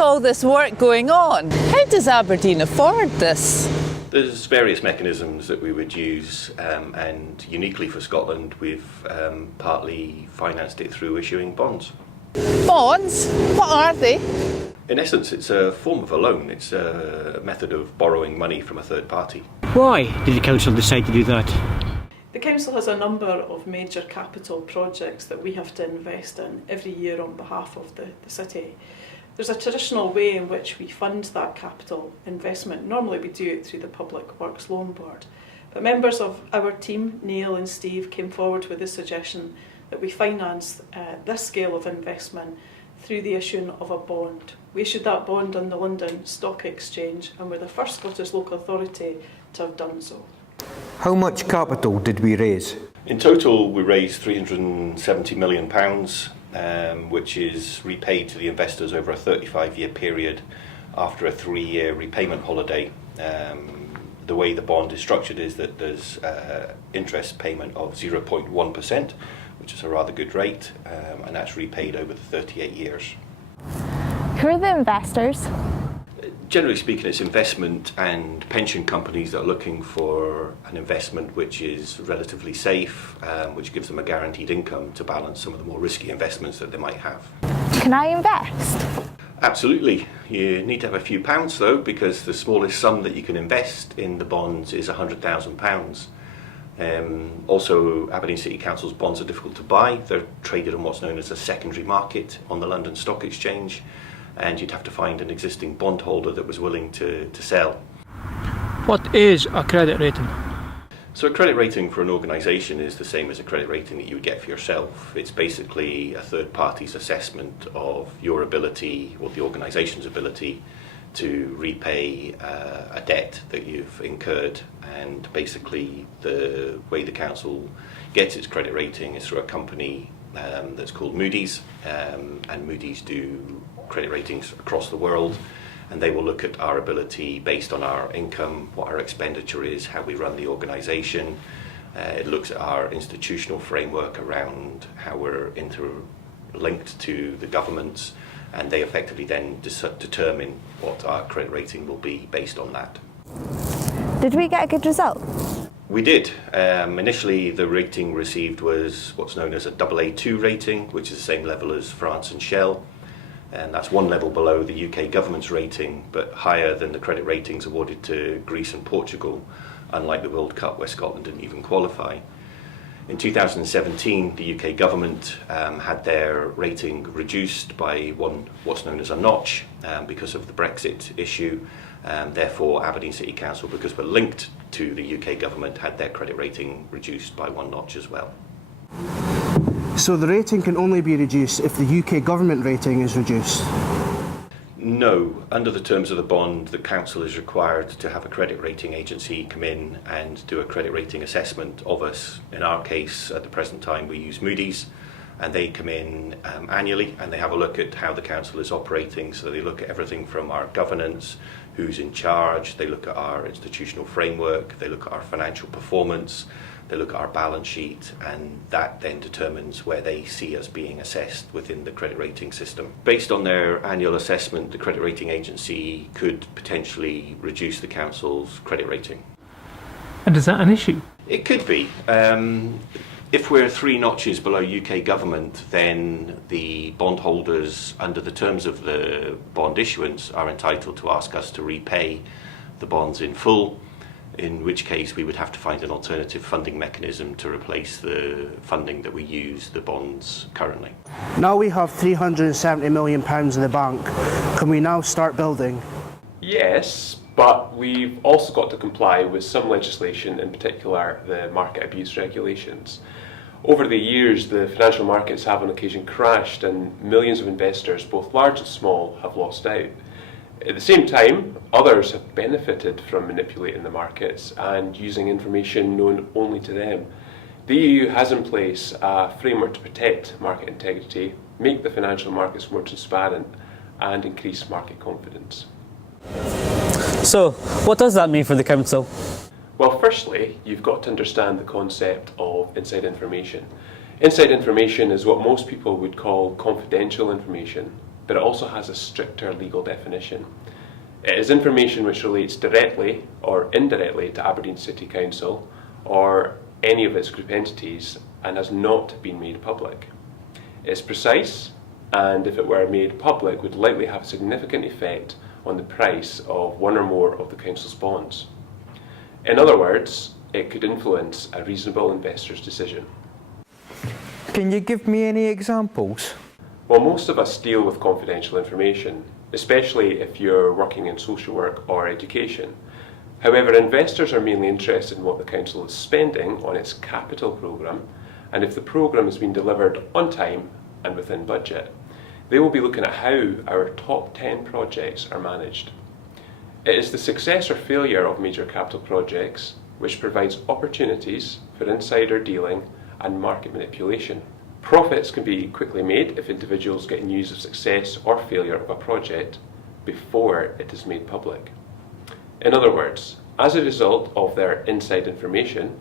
all this work going on, how does Aberdeen afford this? There's various mechanisms that we would use, and uniquely for Scotland, we've partly financed it through issuing bonds. Bonds? What are they? In essence, it's a form of a loan. It's a method of borrowing money from a third party. Why did the council decide to do that? The council has a number of major capital projects that we have to invest in every year on behalf of the city. There's a traditional way in which we fund that capital investment. Normally we do it through the Public Works Loan Board. But members of our team, Neil and Steve, came forward with the suggestion that we finance this scale of investment through the issuing of a bond. We issued that bond on the London Stock Exchange and we're the first Scottish local authority to have done so. How much capital did we raise? In total, we raised £370 million, which is repaid to the investors over a 35-year period after a 3-year repayment holiday. The way the bond is structured is that there's interest payment of 0.1%, which is a rather good rate, and that's repaid over the 38 years. Who are the investors? Generally speaking, it's investment and pension companies that are looking for an investment which is relatively safe, which gives them a guaranteed income to balance some of the more risky investments that they might have. Can I invest? Absolutely. You need to have a few pounds though, because the smallest sum that you can invest in the bonds is £100,000. Also, Aberdeen City Council's bonds are difficult to buy. They're traded on what's known as a secondary market on the London Stock Exchange, and you'd have to find an existing bondholder that was willing to sell. What is a credit rating? So a credit rating for an organisation is the same as a credit rating that you would get for yourself. It's basically a third party's assessment of your ability, or the organisation's ability, to repay a debt that you've incurred. And basically the way the council gets its credit rating is through a company that's called Moody's, and Moody's do credit ratings across the world, and they will look at our ability based on our income, what our expenditure is, how we run the organisation. It looks at our institutional framework around how we're interlinked to the governments, and they effectively then determine what our credit rating will be based on that. Did we get a good result? We did. Initially, the rating received was what's known as a AA2 rating, which is the same level as France and Shell. And that's one level below the UK government's rating, but higher than the credit ratings awarded to Greece and Portugal, unlike the World Cup where Scotland didn't even qualify. In 2017, the UK government had their rating reduced by what's known as a notch because of the Brexit issue. Therefore, Aberdeen City Council, because we're linked to the UK government, had their credit rating reduced by 1 notch as well. So the rating can only be reduced if the UK government rating is reduced? No. Under the terms of the bond, the council is required to have a credit rating agency come in and do a credit rating assessment of us. In our case, at the present time, we use Moody's, and they come in annually and they have a look at how the council is operating. So they look at everything from our governance, who's in charge, they look at our institutional framework, they look at our financial performance, they look at our balance sheet, and that then determines where they see us being assessed within the credit rating system. Based on their annual assessment, the credit rating agency could potentially reduce the council's credit rating. And is that an issue? It could be. If we're 3 notches below UK government, then the bondholders, under the terms of the bond issuance, are entitled to ask us to repay the bonds in full, in which case we would have to find an alternative funding mechanism to replace the funding that we use the bonds currently. Now we have £370 million in the bank. Can we now start building? Yes, but we've also got to comply with some legislation, in particular the market abuse regulations. Over the years, the financial markets have on occasion crashed and millions of investors, both large and small, have lost out. At the same time, others have benefited from manipulating the markets and using information known only to them. The EU has in place a framework to protect market integrity, make the financial markets more transparent, and increase market confidence. So, what does that mean for the council? Well, firstly, you've got to understand the concept of inside information. Inside information is what most people would call confidential information. but it also has a stricter legal definition. It is information which relates directly or indirectly to Aberdeen City Council or any of its group entities and has not been made public. It is precise, and if it were made public would likely have a significant effect on the price of one or more of the council's bonds. In other words, it could influence a reasonable investor's decision. Can you give me any examples? Well, most of us deal with confidential information, especially if you're working in social work or education. However, investors are mainly interested in what the council is spending on its capital programme, and if the programme has been delivered on time and within budget. They will be looking at how our top 10 projects are managed. It is the success or failure of major capital projects which provides opportunities for insider dealing and market manipulation. Profits can be quickly made if individuals get news of success or failure of a project before it is made public. In other words, as a result of their inside information,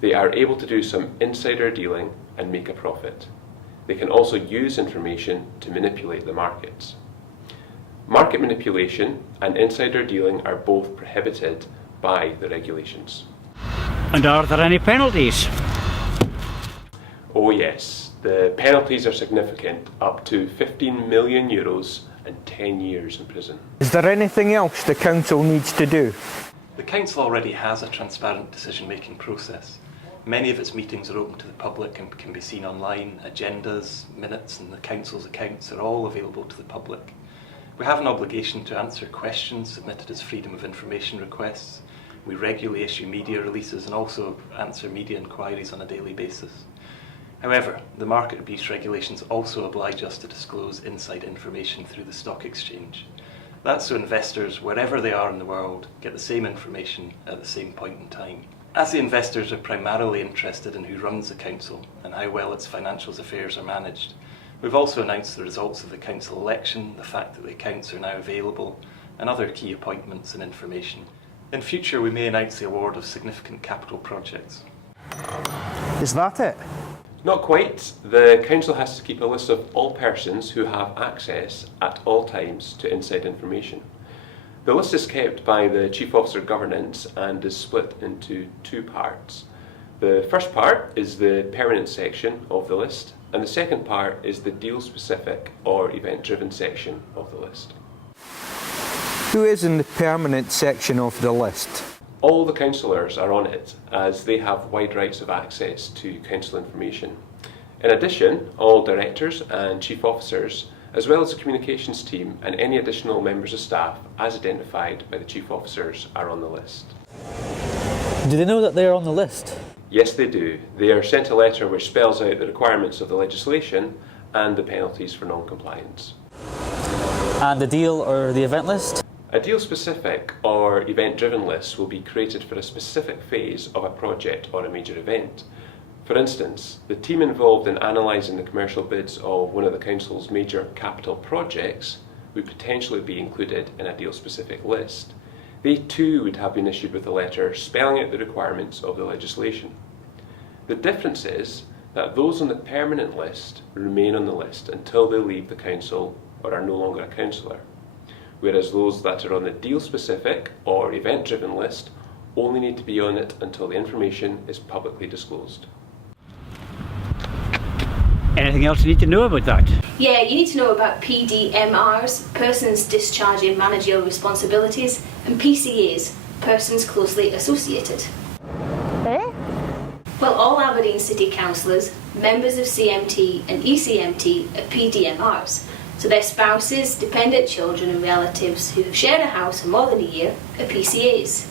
they are able to do some insider dealing and make a profit. They can also use information to manipulate the markets. Market manipulation and insider dealing are both prohibited by the regulations. And are there any penalties? Oh yes, the penalties are significant, up to €15 million and 10 years in prison. Is there anything else the council needs to do? The council already has a transparent decision-making process. Many of its meetings are open to the public and can be seen online. Agendas, minutes and the council's accounts are all available to the public. We have an obligation to answer questions submitted as freedom of information requests. We regularly issue media releases and also answer media inquiries on a daily basis. However, the market abuse regulations also oblige us to disclose inside information through the stock exchange. That's so investors, wherever they are in the world, get the same information at the same point in time. As the investors are primarily interested in who runs the council and how well its financial affairs are managed, we've also announced the results of the council election, the fact that the accounts are now available, and other key appointments and information. In future, we may announce the award of significant capital projects. Is that it? Not quite. The council has to keep a list of all persons who have access at all times to inside information. The list is kept by the Chief Officer of Governance and is split into two parts. The first part is the permanent section of the list, and the second part is the deal-specific or event-driven section of the list. Who is in the permanent section of the list? All the councillors are on it, as they have wide rights of access to council information. In addition, all directors and chief officers, as well as the communications team and any additional members of staff as identified by the chief officers, are on the list. Do they know that they're on the list? Yes, they do. They are sent a letter which spells out the requirements of the legislation and the penalties for non-compliance. And the deal or the event list? A deal-specific or event-driven list will be created for a specific phase of a project or a major event. For instance, the team involved in analysing the commercial bids of one of the council's major capital projects would potentially be included in a deal-specific list. They too would have been issued with a letter spelling out the requirements of the legislation. The difference is that those on the permanent list remain on the list until they leave the council or are no longer a councillor, whereas those that are on the deal-specific or event-driven list only need to be on it until the information is publicly disclosed. Anything else you need to know about that? Yeah, you need to know about PDMRs, persons discharging managerial responsibilities, and PCAs, persons closely associated. Eh? Well, all Aberdeen City Councillors, members of CMT and ECMT are PDMRs, so their spouses, dependent children and relatives who have shared a house for more than a year are PCAs.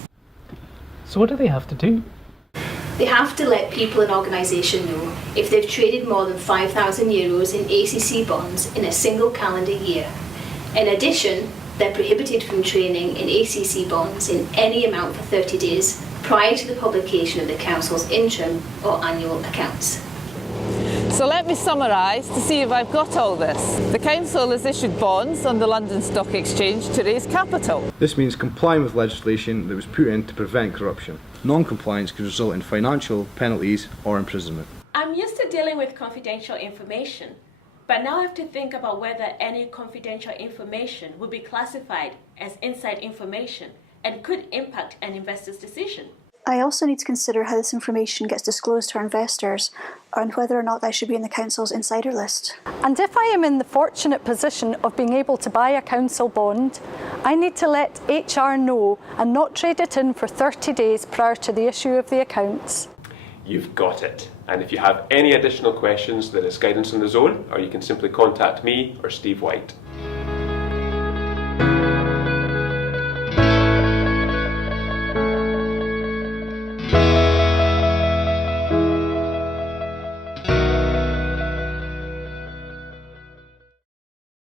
So what do they have to do? They have to let people in organisation know if they've traded more than €5,000 in ACC bonds in a single calendar year. In addition, they're prohibited from trading in ACC bonds in any amount for 30 days prior to the publication of the Council's interim or annual accounts. So let me summarise to see if I've got all this. The council has issued bonds on the London Stock Exchange to raise capital. This means complying with legislation that was put in to prevent corruption. Non-compliance could result in financial penalties or imprisonment. I'm used to dealing with confidential information. But now I have to think about whether any confidential information will be classified as inside information and could impact an investor's decision. I also need to consider how this information gets disclosed to our investors and whether or not that should be in the council's insider list. And if I am in the fortunate position of being able to buy a council bond, I need to let HR know and not trade it in for 30 days prior to the issue of the accounts. You've got it. And if you have any additional questions, there is guidance on the zone, or you can simply contact me or Steve White.